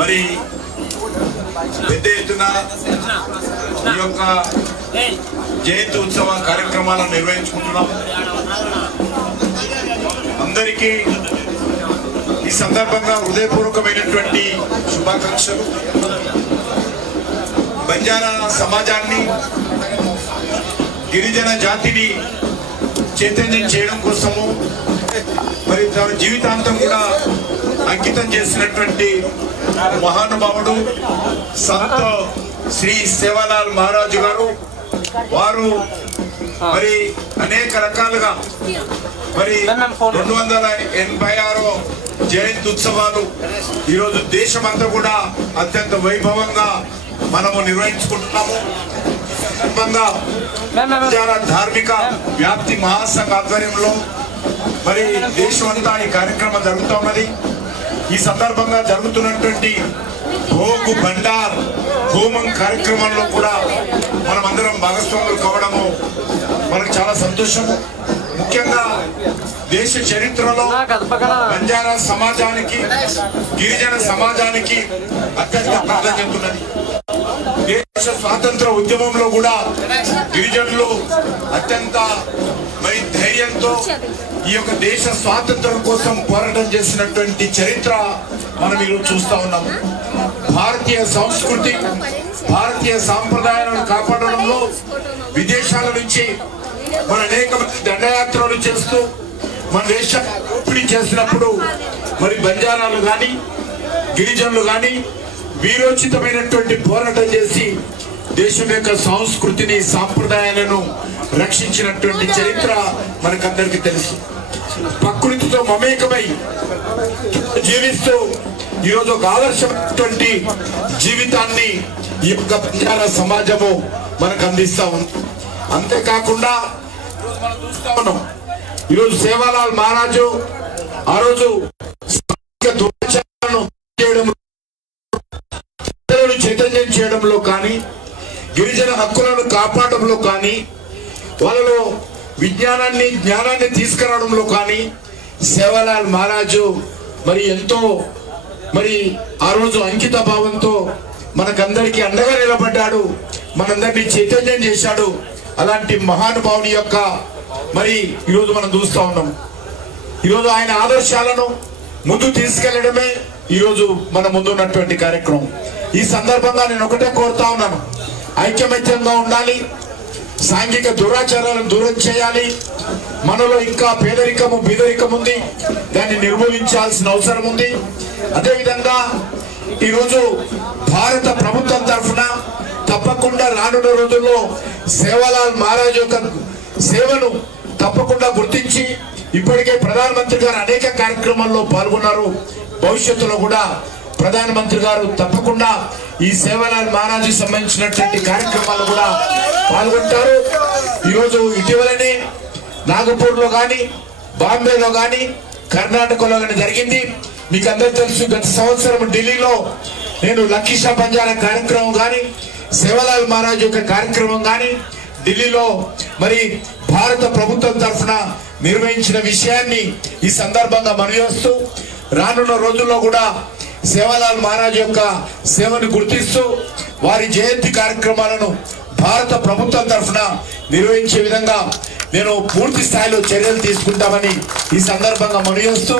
మరి పెద్ద ఎత్తున ఈ యొక్క జయంతి ఉత్సవ కార్యక్రమాలను నిర్వహించుకుంటున్నాం. అందరికీ ఈ సందర్భంగా హృదయపూర్వకమైనటువంటి శుభాకాంక్షలు. బంజారా సమాజాన్ని, గిరిజన జాతిని చైతన్యం చేయడం కోసము మరి తన జీవితాంతం కూడా అంకితం చేసినటువంటి మహానుభావుడు సంత్ శ్రీ సేవాలాల్ మహారాజు గారు. వారు మరి అనేక రకాలుగా మరి 286వ జయంతి ఉత్సవాలు ఈరోజు దేశమంతా కూడా అత్యంత వైభవంగా మనము నిర్వహించుకుంటున్నాము. ధార్మిక వ్యాప్తి మహాసంఘ ఆధ్వర్యంలో మరి దేశమంతా ఈ కార్యక్రమం జరుగుతూ ఉన్నది. ఈ సందర్భంగా జరుగుతున్నటువంటి భోగు బండార్ హోమం కార్యక్రమంలో కూడా మనం అందరం భాగస్వాములు కావడము మనకు చాలా సంతోషం. ముఖ్యంగా దేశ చరిత్రలో బంజారా సమాజానికి, గిరిజన సమాజానికి అత్యంత ప్రాధాన్యత ఉన్నది. దేశ స్వాతంత్ర ఉద్యమంలో కూడా గిరిజనులు అత్యంత మరి ధైర్యంతో ఈ యొక్క దేశ స్వాతంత్రం కోసం పోరాటం చేసినటువంటి చరిత్ర మనం ఈరోజు చూస్తా ఉన్నాము. భారతీయ సంస్కృతి, భారతీయ సాంప్రదాయాలను కాపాడడంలో విదేశాల నుంచి మన అనేక మంది దండయాత్రలు చేస్తూ మన దేశాన్ని దోపిడీ చేసినప్పుడు మరి బంజారాలు కానీ, గిరిజనులు కానీ వీరోచితమైనటువంటి పోరాటం చేసి దేశం యొక్క సంస్కృతిని, సాంప్రదాయాలను రక్షించినటువంటి చరిత్ర మనకందరికీ తెలుసు. ప్రకృతితో మమేకమై జీవిస్తూ ఈరోజు ఒక ఆదర్శమైనటువంటి జీవితాన్ని ఈ యొక్క బంజారా సమాజము మనకు అందిస్తా ఉంది. అంతేకాకుండా మనం చూస్తా ఉన్నాం, ఈరోజు సేవాలాల్ మహారాజు ఆ రోజు చైతన్యం చేయడంలో కానీ, గిరిజన హక్కులను కాపాడడంలో కానీ, వాళ్ళలో విజ్ఞానాన్ని, జ్ఞానాన్ని తీసుకురావడంలో కానీ సేవాలాల్ మహారాజు మరి ఎంతో మరి ఆ రోజు అంకిత భావంతో మనకందరికీ అండగా నిలబడ్డాడు, మనందరినీ చైతన్యం చేశాడు. అలాంటి మహానుభావుని యొక్క మరి ఈరోజు మనం చూస్తా ఉన్నాం. ఈరోజు ఆయన ఆదర్శాలను ముందు తీసుకెళ్లడమే ఈరోజు మన ముందు ఉన్నటువంటి కార్యక్రమం. ఈ సందర్భంగా నేను ఒకటే కోరుతా ఉన్నాను, ఐక్యమత్యంగా ఉండాలి, సాంఘిక దురాచారాలను దూరం చేయాలి. మనలో ఇంకా పేదరికము, బీదరికం ఉంది, దాన్ని నిర్మూలించాల్సిన అవసరం ఉంది. అదేవిధంగా ఈరోజు భారత ప్రభుత్వం తరఫున తప్పకుండా రానున్న రోజుల్లో సేవాలాల్ మహారాజ్ యొక్క సేవను తప్పకుండా గుర్తించి ఇప్పటికే ప్రధానమంత్రి గారు అనేక కార్యక్రమాల్లో పాల్గొన్నారు. భవిష్యత్తులో కూడా ప్రధానమంత్రి గారు తప్పకుండా ఈ సేవాలాల్ మహారాజ్ సంబంధించినటువంటి కార్యక్రమాలు కూడా పాల్గొంటారు. ఈరోజు ఇటీవలనే నాగపూర్ లో కానీ, బాంబేలో కానీ, కర్ణాటకలో కానీ జరిగింది. మీకు అందరూ తెలుసు, గత సంవత్సరం ఢిల్లీలో నేను లక్కీషా బంజారా కార్యక్రమం కానీ, సేవాలాల్ మహారాజ్ యొక్క కార్యక్రమం కానీ ఢిల్లీలో మరి భారత ప్రభుత్వం తరఫున నిర్వహించిన విషయాన్ని ఈ సందర్భంగా మనవిస్తూ, రానున్న రోజుల్లో కూడా సేవాలాల్ మహారాజ్ యొక్క సేవను గుర్తిస్తూ వారి జయంతి కార్యక్రమాలను భారత ప్రభుత్వం తరఫున నిర్వహించే విధంగా నేను పూర్తి స్థాయిలో చర్యలు తీసుకుంటామని ఈ సందర్భంగా మనవిస్తూ